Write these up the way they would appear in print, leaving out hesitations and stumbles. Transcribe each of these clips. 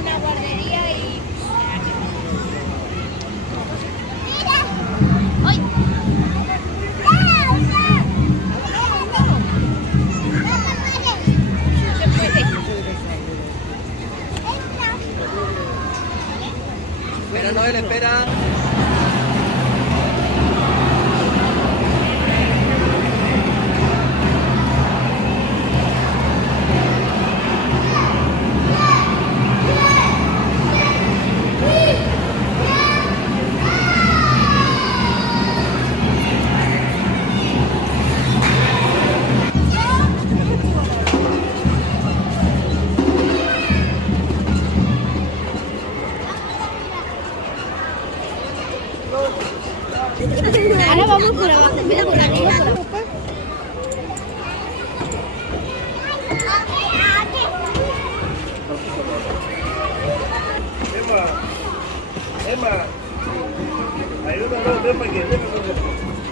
Una guardería y... ¡Ay! Espera, Noel, espera. Ahora vamos por abajo, mira por aquí. Emma, ayúdanos, ven para aquí,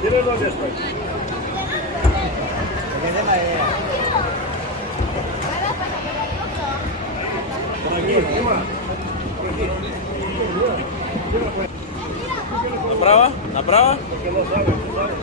dime dónde estoy. Por aquí, Emma, por aquí. ¿La brava? ¿La brava? Porque no sabes, no sabes.